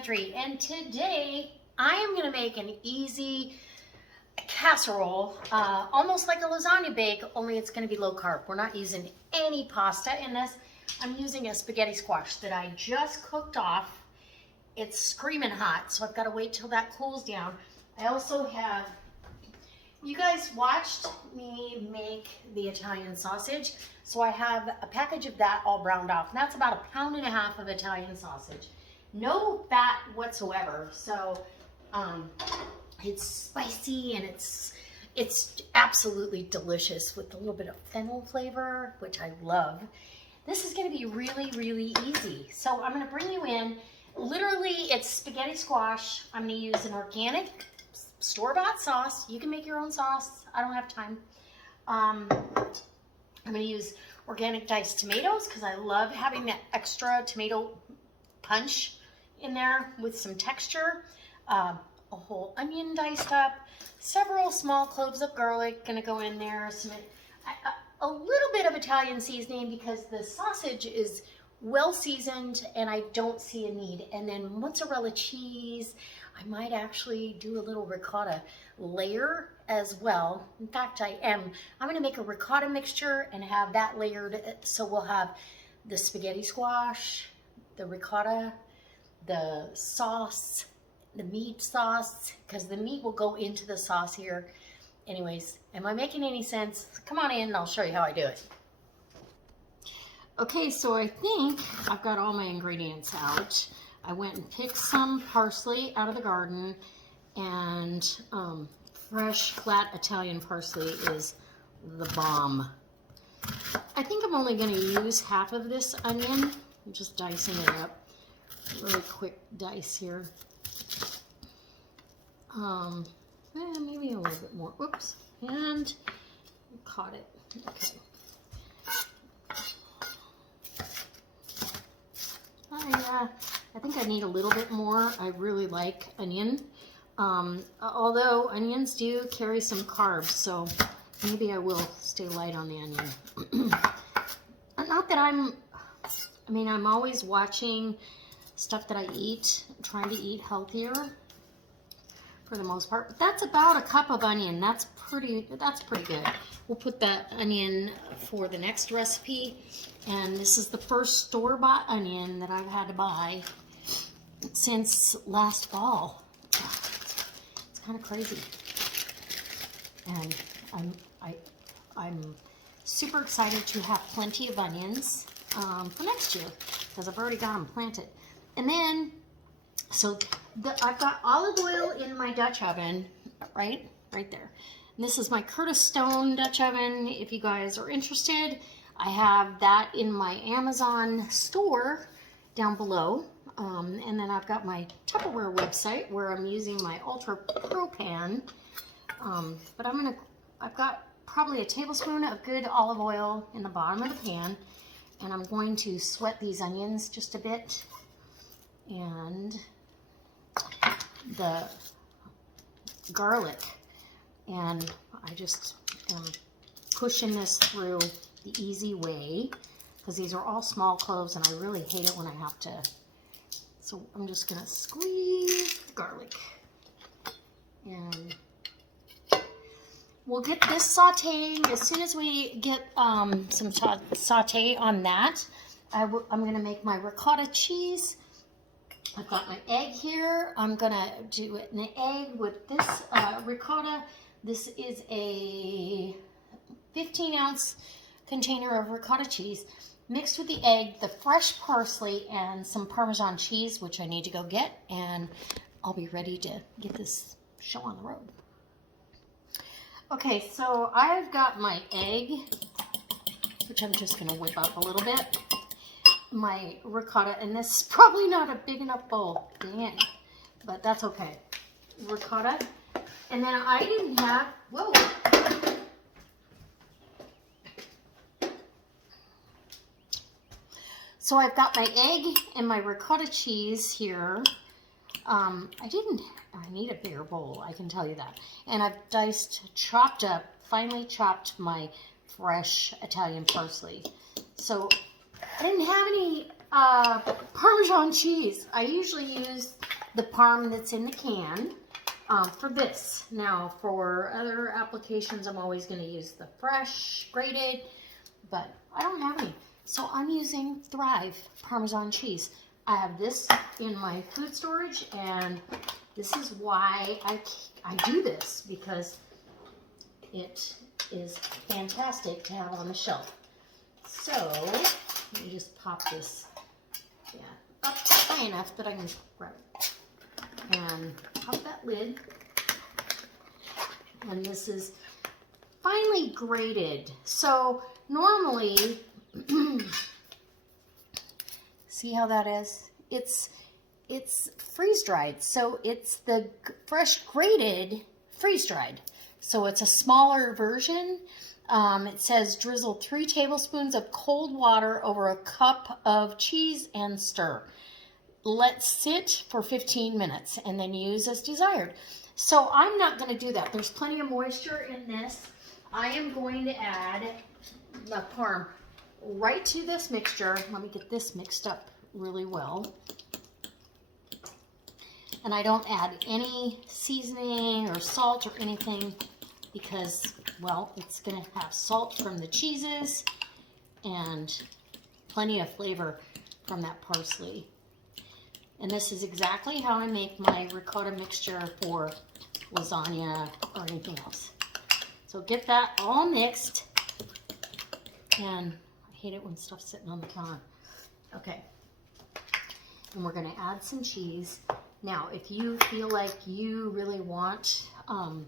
Pantry, and today I am going to make an easy casserole, almost like a lasagna bake, only it's going to be low carb. We're not using any pasta in this. I'm using a spaghetti squash that I just cooked off. It's screaming hot, so I've got to wait till that cools down. I also have, you guys watched me make the Italian sausage, so I have a package of that all browned off. And that's about 1.5 pounds of Italian sausage. No fat whatsoever, so it's spicy and it's absolutely delicious with a little bit of fennel flavor, which I love. This is going to be really, really easy. So I'm going to bring you in. Literally, it's spaghetti squash. I'm going to use an organic store-bought sauce. You can make your own sauce. I don't have time. I'm going to use organic diced tomatoes because I love having that extra tomato punch in there with some texture. A whole onion diced up, several small cloves of garlic going to go in there, a little bit of Italian seasoning because the sausage is well seasoned and I don't see a need. And then mozzarella cheese. I might actually do a little ricotta layer as well. In fact, I'm going to make a ricotta mixture and have that layered. So we'll have the spaghetti squash, the ricotta, the sauce, the meat sauce, because the meat will go into the sauce here. Anyways, am I making any sense? Come on in and I'll show you how I do it. Okay, so I think I've got all my ingredients out. I went and picked some parsley out of the garden, and fresh flat Italian parsley is the bomb. I think I'm only going to use half of this onion. I'm just dicing it up. Really quick dice here. Maybe a little bit more. Oops, and caught it. Okay. I think I need a little bit more. I really like onion. Although onions do carry some carbs, so maybe I will stay light on the onion. Not that I'm always watching stuff that I eat, trying to eat healthier for the most part. But that's about a cup of onion. That's pretty good. We'll put that onion for the next recipe. And this is the first store-bought onion that I've had to buy since last fall. It's kind of crazy. And I'm super excited to have plenty of onions for next year because I've already got them planted. And then, so I've got olive oil in my Dutch oven, right there. And this is my Curtis Stone Dutch oven. If you guys are interested, I have that in my Amazon store down below. And then I've got my Tupperware website where I'm using my Ultra Pro Pan. But I've got probably a tablespoon of good olive oil in the bottom of the pan. And I'm going to sweat these onions just a bit. And the garlic. And I just am pushing this through the easy way because these are all small cloves and I really hate it when I have to. So I'm just going to squeeze the garlic. And we'll get this sauteing. As soon as we get some saute on that, I'm going to make my ricotta cheese. I've got my egg here. I'm going to do an egg with this ricotta. This is a 15-ounce container of ricotta cheese mixed with the egg, the fresh parsley, and some Parmesan cheese, which I need to go get, and I'll be ready to get this show on the road. Okay, so I've got my egg, which I'm just going to whip up a little bit. My ricotta, and this is probably not a big enough bowl, dang it, but that's okay. Ricotta, and then I didn't have, whoa. So I've got my egg and my ricotta cheese here. I need a bigger bowl, I can tell you that. And I've finely chopped my fresh Italian parsley. So I didn't have any Parmesan cheese. I usually use the parm that's in the can for this. Now, for other applications, I'm always going to use the fresh grated, but I don't have any. So I'm using Thrive Parmesan cheese. I have this in my food storage, and this is why I do this, because it is fantastic to have on the shelf. So let me just pop this up high enough that I can grab it. And pop that lid. And this is finely grated. So normally, see how that is? It's freeze-dried. So it's the fresh grated freeze-dried. So it's a smaller version. It says drizzle 3 tablespoons of cold water over a cup of cheese and stir. Let sit for 15 minutes and then use as desired. So I'm not going to do that. There's plenty of moisture in this. I am going to add the parm right to this mixture. Let me get this mixed up really well. And I don't add any seasoning or salt or anything because, well, it's going to have salt from the cheeses and plenty of flavor from that parsley. And this is exactly how I make my ricotta mixture for lasagna or anything else. So get that all mixed. And I hate it when stuff's sitting on the counter. Okay. And we're going to add some cheese. Now, if you feel like you really want, I'm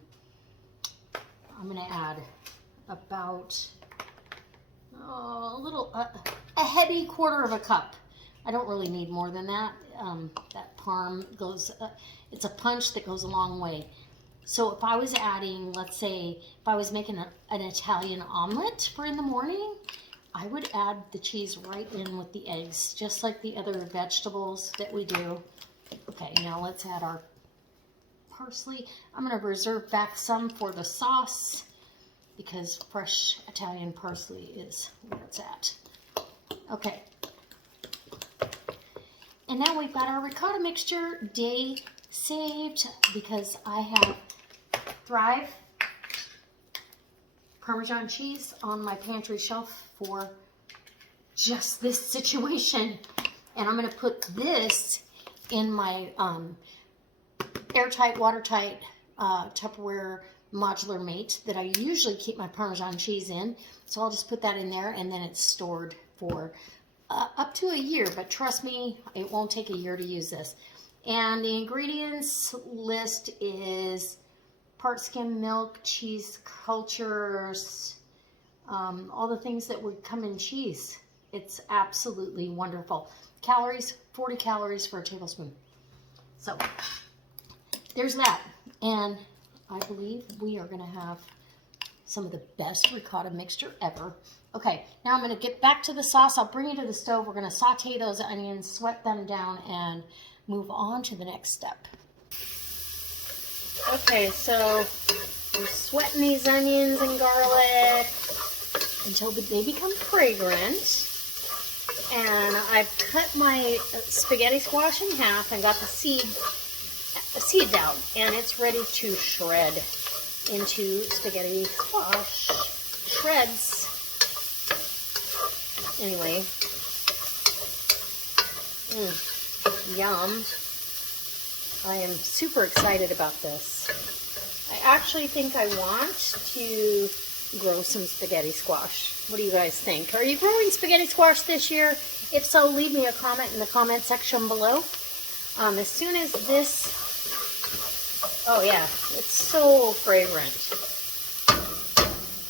going to add about a heavy quarter of a cup. I don't really need more than that. That parm goes, it's a punch that goes a long way. So if I was adding, let's say, if I was making an Italian omelet for in the morning, I would add the cheese right in with the eggs, just like the other vegetables that we do. Okay, now let's add our parsley. I'm going to reserve back some for the sauce because fresh Italian parsley is where it's at. Okay. And now we've got our ricotta mixture, day saved, because I have Thrive Parmesan cheese on my pantry shelf for just this situation. And I'm going to put this in my airtight, watertight Tupperware modular mate that I usually keep my Parmesan cheese in. So I'll just put that in there, and then it's stored for up to a year, but trust me, it won't take a year to use this. And the ingredients list is part skim milk, cheese cultures, all the things that would come in cheese. It's absolutely wonderful. Calories, 40 calories for a tablespoon. So there's that. And I believe we are going to have some of the best ricotta mixture ever. Okay, now I'm going to get back to the sauce. I'll bring it to the stove. We're going to saute those onions, sweat them down, and move on to the next step. Okay, so I'm sweating these onions and garlic until they become fragrant. And I've cut my spaghetti squash in half and got the seeds out. And it's ready to shred into spaghetti squash shreds. Anyway, yum. I am super excited about this. I actually think I want to grow some spaghetti squash. What do you guys think? Are you growing spaghetti squash this year? If so, leave me a comment in the comment section below. As soon as this, oh yeah, it's so fragrant.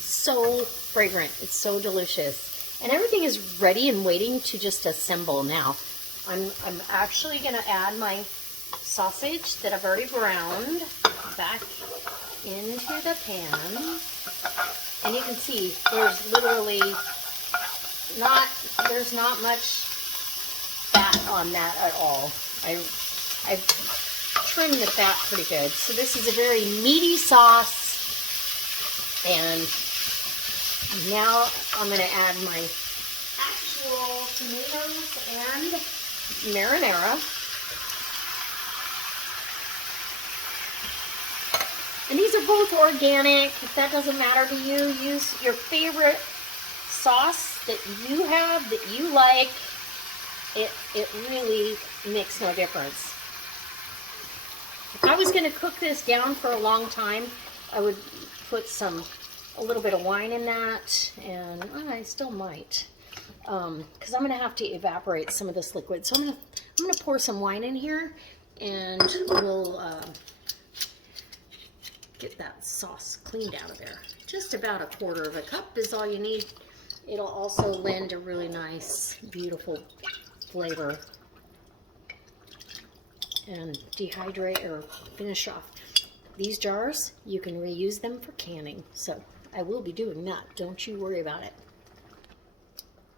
So fragrant. It's so delicious. And everything is ready and waiting to just assemble now. I'm actually going to add my sausage that I've already browned back into the pan. And you can see there's literally there's not much fat on that at all. I've trimmed the fat pretty good. So this is a very meaty sauce. And now I'm going to add my actual tomatoes and marinara. And these are both organic. If that doesn't matter to you, use your favorite sauce that you have, that you like. It really makes no difference. If I was going to cook this down for a long time, I would put a little bit of wine in that, and I still might, because I'm going to have to evaporate some of this liquid. So I'm going to pour some wine in here, and we'll get that sauce cleaned out of there. Just about 1/4 cup is all you need. It'll also lend a really nice, beautiful flavor and dehydrate or finish off. These jars, you can reuse them for canning. So I will be doing that. Don't you worry about it.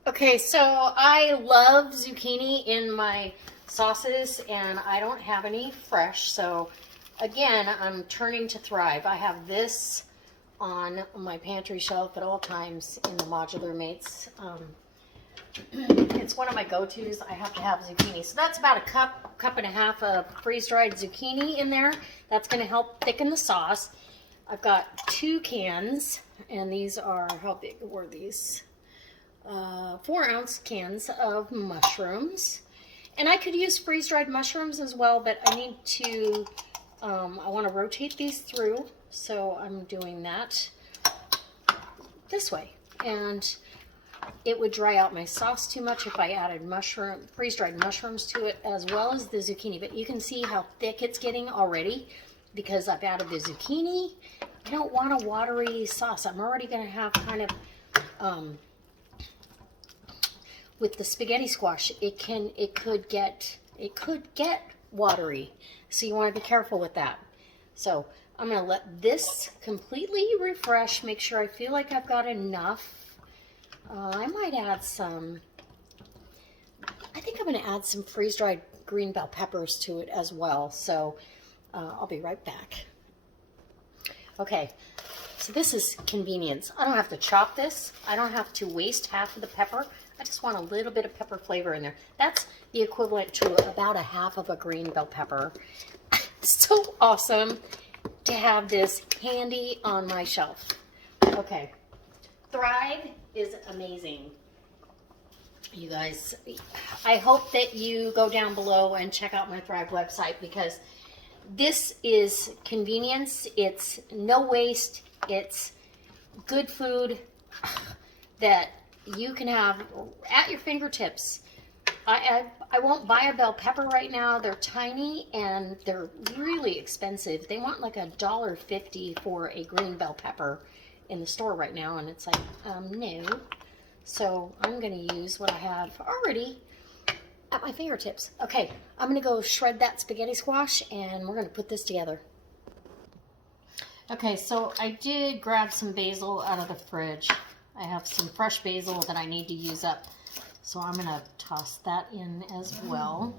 Okay, so I love zucchini in my sauces, and I don't have any fresh. So again, I'm turning to Thrive. I have this on my pantry shelf at all times in the Modular Mates. It's one of my go-tos. I have to have zucchini. So that's about a cup and a half of freeze-dried zucchini in there. That's going to help thicken the sauce. I've got 2 cans, and these are, how big were these? 4-ounce cans of mushrooms. And I could use freeze-dried mushrooms as well, but I need to, I want to rotate these through. So I'm doing that this way. And it would dry out my sauce too much if I added freeze-dried mushrooms to it, as well as the zucchini. But you can see how thick it's getting already because I've added the zucchini. I don't want a watery sauce. I'm already going to have kind of, with the spaghetti squash, it could get watery. So you want to be careful with that. So I'm going to let this completely refresh, make sure I feel like I've got enough. I might add some, I think I'm going to add some freeze-dried green bell peppers to it as well. So I'll be right back. Okay, so this is convenience. I don't have to chop this. I don't have to waste half of the pepper. I just want a little bit of pepper flavor in there. That's the equivalent to about 1/2 of a green bell pepper. So awesome to have this handy on my shelf. Okay, Thrive is amazing. You guys, I hope that you go down below and check out my Thrive website, because this is convenience. It's no waste. It's good food that you can have at your fingertips. I won't buy a bell pepper right now. They're tiny and they're really expensive. They want like $1.50 for a green bell pepper in the store right now, and it's like, no. So I'm going to use what I have already at my fingertips. Okay, I'm going to go shred that spaghetti squash, and we're going to put this together. Okay, so I did grab some basil out of the fridge. I have some fresh basil that I need to use up, so I'm going to toss that in as well,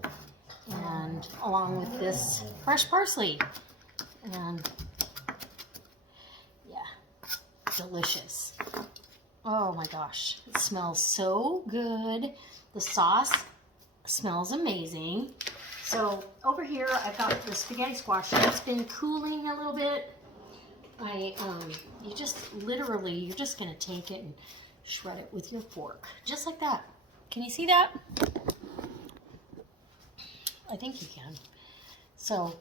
and along with this fresh parsley. And delicious. Oh my gosh, it smells so good. The sauce smells amazing. So over here I've got the spaghetti squash. It's been cooling a little bit. You're just gonna take it and shred it with your fork, just like that. Can you see that? I think you can. So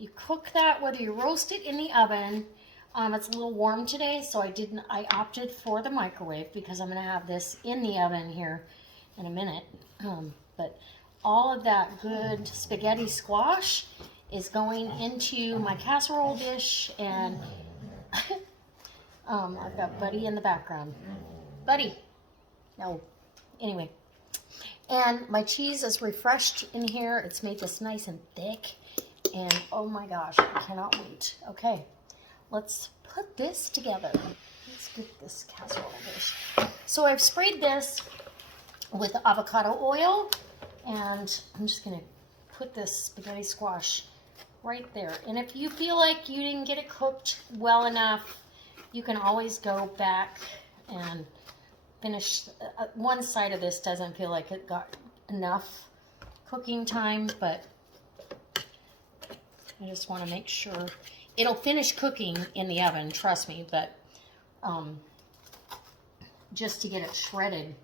you cook that, whether you roast it in the oven. It's a little warm today, so I opted for the microwave because I'm going to have this in the oven here in a minute. But all of that good spaghetti squash is going into my casserole dish, and I've got Buddy in the background. Buddy! No. Anyway. And my cheese is refreshed in here. It's made this nice and thick, and oh my gosh, I cannot wait. Okay. Let's put this together. Let's get this casserole dish. So I've sprayed this with avocado oil, and I'm just going to put this spaghetti squash right there. And if you feel like you didn't get it cooked well enough, you can always go back and finish. One side of this doesn't feel like it got enough cooking time, but I just want to make sure. it'll finish cooking in the oven, trust me, but just to get it shredded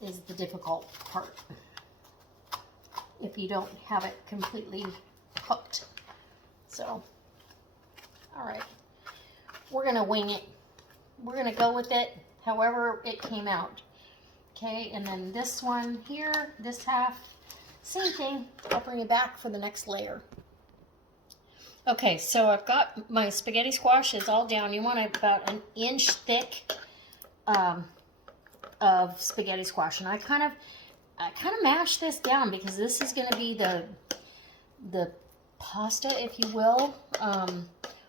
is the difficult part if you don't have it completely cooked. So, all right, we're gonna wing it. We're gonna go with it however it came out. Okay, and then this one here, this half, same thing. I'll bring it back for the next layer. Okay, so I've got my spaghetti squash is all down. You want about an inch thick of spaghetti squash, and I kind of mash this down because this is going to be the pasta, if you will,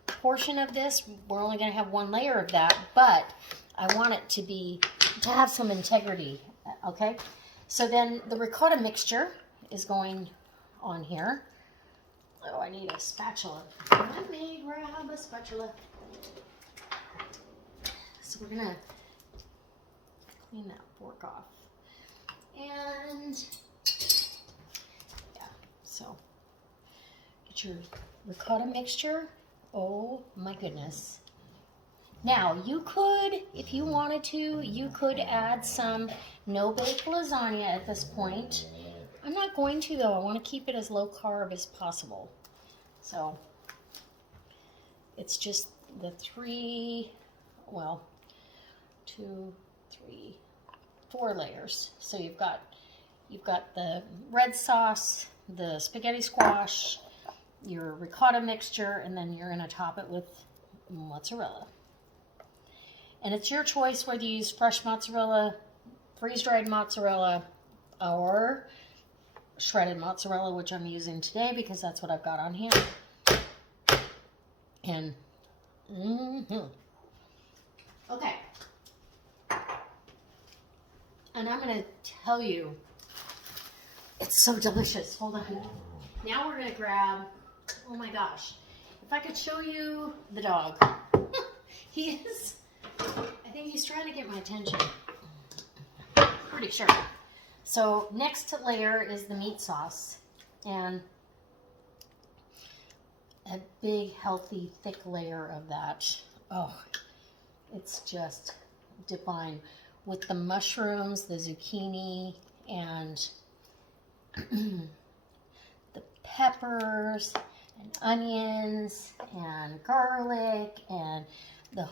portion of this. We're only going to have one layer of that, but I want it to have some integrity. Okay, so then the ricotta mixture is going on here. Oh, I need a spatula. Let me grab a spatula. So we're gonna clean that fork off. And yeah, so get your ricotta mixture. Oh my goodness. Now you could, if you wanted to, you could add some no-bake lasagna at this point. I'm not going to though. I want to keep it as low carb as possible. So it's just the 4 layers. So you've got the red sauce, the spaghetti squash, your ricotta mixture, and then you're going to top it with mozzarella. And it's your choice whether you use fresh mozzarella, freeze-dried mozzarella, or shredded mozzarella, which I'm using today because that's what I've got on hand. And okay, and I'm gonna tell you, it's so delicious. Hold on. Now we're gonna grab, oh my gosh, if I could show you the dog. I think he's trying to get my attention. Pretty sure. So next layer is the meat sauce, and a big, healthy, thick layer of that. Oh, it's just divine. With the mushrooms, the zucchini, and the peppers, and onions, and garlic, and the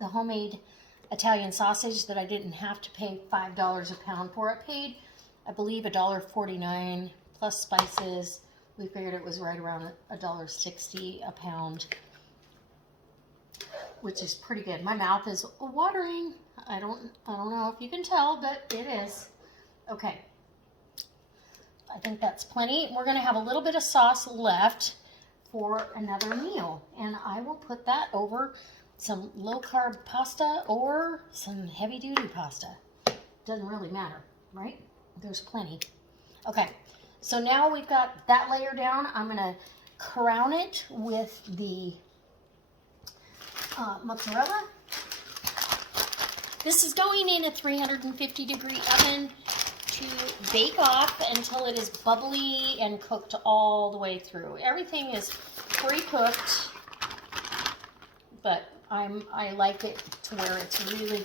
homemade Italian sausage that I didn't have to pay $5 a pound for. I paid, I believe, $1.49 plus spices. We figured it was right around $1.60 a pound, which is pretty good. My mouth is watering. I don't know if you can tell, but it is. Okay. I think that's plenty. We're going to have a little bit of sauce left for another meal, and I will put that over some low-carb pasta or some heavy-duty pasta. Doesn't really matter, right? There's plenty. Okay, so now we've got that layer down. I'm going to crown it with the mozzarella. This is going in a 350-degree oven to bake off until it is bubbly and cooked all the way through. Everything is pre-cooked, but I like it to where it's really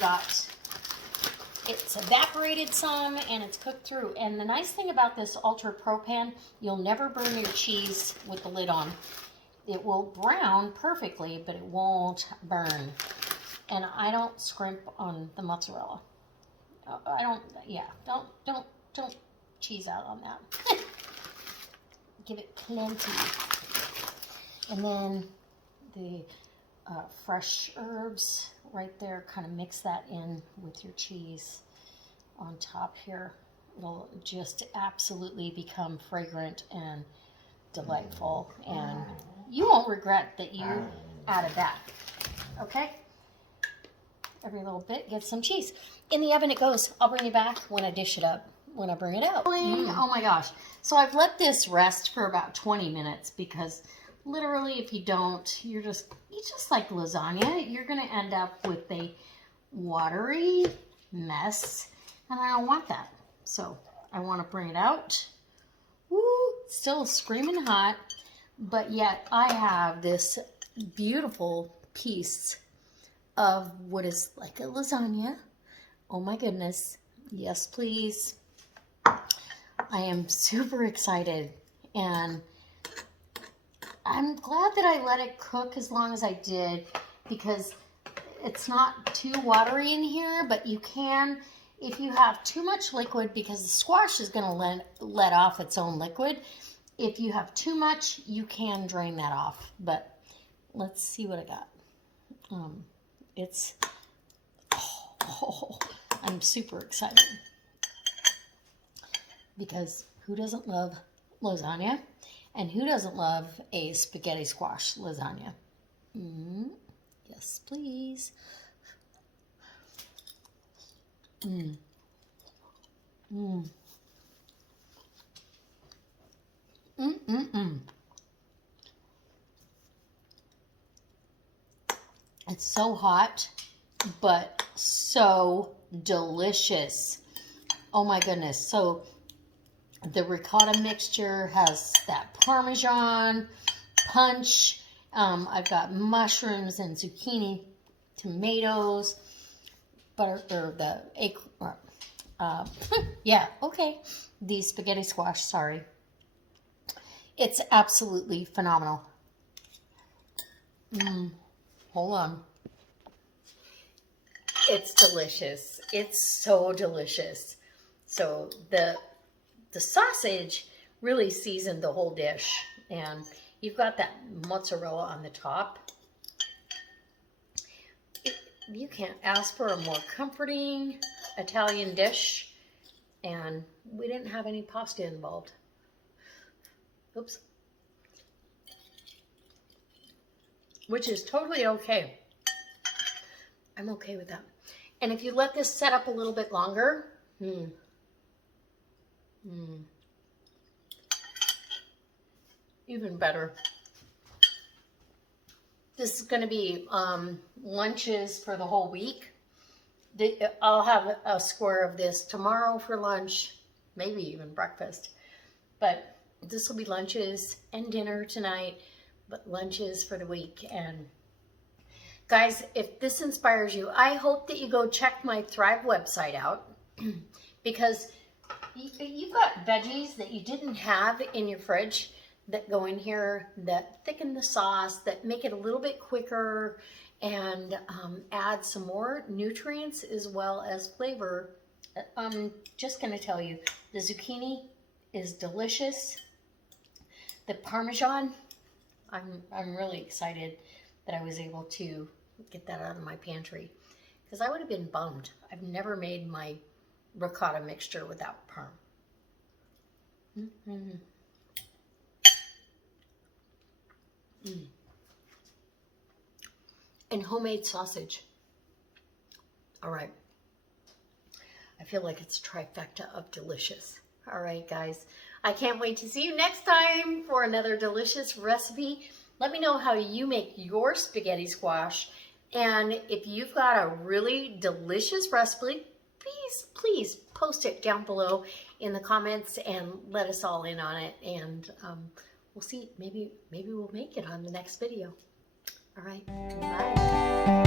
it's evaporated some and it's cooked through. And the nice thing about this ultra pro pan, you'll never burn your cheese with the lid on. It will brown perfectly, but it won't burn. And I don't scrimp on the mozzarella. Don't cheese out on that. Give it plenty. And then the fresh herbs right there, kind of mix that in with your cheese on top here. It'll just absolutely become fragrant and delightful, and you won't regret that you added that. Okay? Every little bit gets some cheese. In the oven it goes. I'll bring you back when I dish it up, when I bring it out. Oh my gosh. So I've let this rest for about 20 minutes because literally if you don't, you just like lasagna, you're going to end up with a watery mess, and I don't want that. So I want to bring it out. Woo, still screaming hot. but yet I have this beautiful piece of what is like a lasagna. Oh my goodness. Yes, please. I am super excited, and I'm glad that I let it cook as long as I did, because it's not too watery in here, but you can, if you have too much liquid, because the squash is going to let off its own liquid. If you have too much, you can drain that off. But let's see what I got. I'm super excited, because who doesn't love lasagna? And who doesn't love a spaghetti squash lasagna? Yes, please. It's so hot, but so delicious. Oh my goodness. So the ricotta mixture has that Parmesan punch. I've got mushrooms and zucchini, tomatoes, butter, or the egg, yeah, okay. The spaghetti squash, sorry. It's absolutely phenomenal. Hold on. It's delicious. It's so delicious. So the sausage really seasoned the whole dish, and you've got that mozzarella on the top. You can't ask for a more comforting Italian dish, and we didn't have any pasta involved. Oops. Which is totally okay. I'm okay with that. And if you let this set up a little bit longer, even better. This is going to be lunches for the whole week. I'll have a square of this tomorrow for lunch, maybe even breakfast. But this will be lunches and dinner tonight, but lunches for the week. And guys, if this inspires you, I hope that you go check my Thrive website out, because you've got veggies that you didn't have in your fridge that go in here, that thicken the sauce, that make it a little bit quicker, and add some more nutrients as well as flavor. I'm just going to tell you, the zucchini is delicious. The Parmesan, I'm really excited that I was able to get that out of my pantry, because I would have been bummed. I've never made my ricotta mixture without parm. And homemade sausage. All right. I feel like it's a trifecta of delicious. All right, guys. I can't wait to see you next time for another delicious recipe. Let me know how you make your spaghetti squash. And if you've got a really delicious recipe, please post it down below in the comments and let us all in on it. And we'll see. Maybe we'll make it on the next video. All right. Bye.